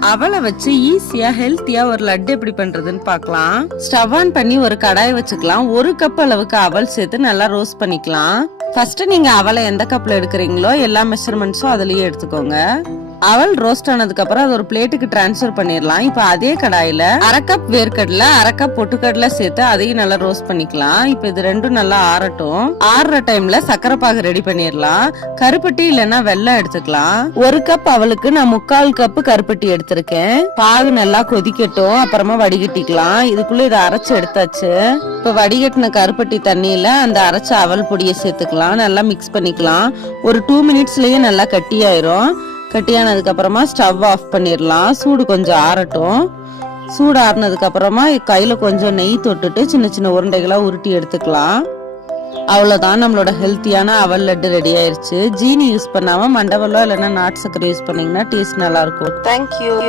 அவளை வச்சு ஈஸியா ஹெல்த்தியா ஒரு லட்டு எப்படி பண்றதுன்னு பார்க்கலாம். ஸ்டவ் ஆன் பண்ணி ஒரு கடாய் வச்சுக்கலாம். ஒரு கப் அளவுக்கு அவல் சேர்த்து நல்லா ரோஸ்ட் பண்ணிக்கலாம். ஃபர்ஸ்ட் நீங்க அவலை எந்த கப்ல எடுக்கிறீங்களோ எல்லா மெஷர்மெண்ட்ஸும் அதுலயே எடுத்துக்கோங்க. அவல் ரோஸ்ட் ஆனதுக்கு அப்புறம் அது ஒரு பிளேட்டுக்கு டிரான்ஸ்ஃபர் பண்ணிடலாம் இப்போ அதே கடாயில அரை கப் வேர்க்கடலை அரை கப் பொட்டுக்கடலை சேர்த்து அதையும் நல்லா ரோஸ்ட் பண்ணிக்கலாம். இப்போ இது ரெண்டும் நல்லா ஆறட்டும். ஆறுற டைம்ல சக்கரை பாகு ரெடி பண்ணிடலாம் கருப்பட்டி இல்லைன்னா வெல்லம் எடுத்துக்கலாம். ஒரு கப் அவளுக்கு நான் முக்கால் கப் கருப்பட்டி எடுத்திருக்கேன். பாகு நல்லா கொதிக்கட்டும் அப்புறமா வடிகட்டிக்கலாம். இதுக்குள்ள இதை அரைச்சு எடுத்தாச்சு. இப்போ வடிகட்டின கருப்பட்டி தண்ணியில அந்த அரைச்ச அவல் பொடியை சேர்த்துக்கலாம். நல்லா மிக்ஸ் பண்ணிக்கலாம். ஒரு டூ மினிட்ஸ்லயே நல்லா கட்டியாயிரும். கட்டியானதுக்கு அப்புறமா ஸ்டவ் ஆஃப் பண்ணிடலாம் சூடு கொஞ்சம் ஆறட்டும். சூடு ஆறினதுக்கு அப்புறமா கையில கொஞ்சம் நெய் தொட்டுட்டு சின்ன சின்ன உருண்டைகளா உருட்டி எடுத்துக்கலாம். அவ்வளோதான் நம்மளோட ஹெல்த்தியான அவல் லட்டு ரெடி ஆயிருச்சு. ஜீனி யூஸ் பண்ணாம மண்டவெல்லம் இல்லைன்னா நாட்டு சக்கரை யூஸ் பண்ணீங்கன்னா டேஸ்ட் நல்லா இருக்கும். தேங்க்யூ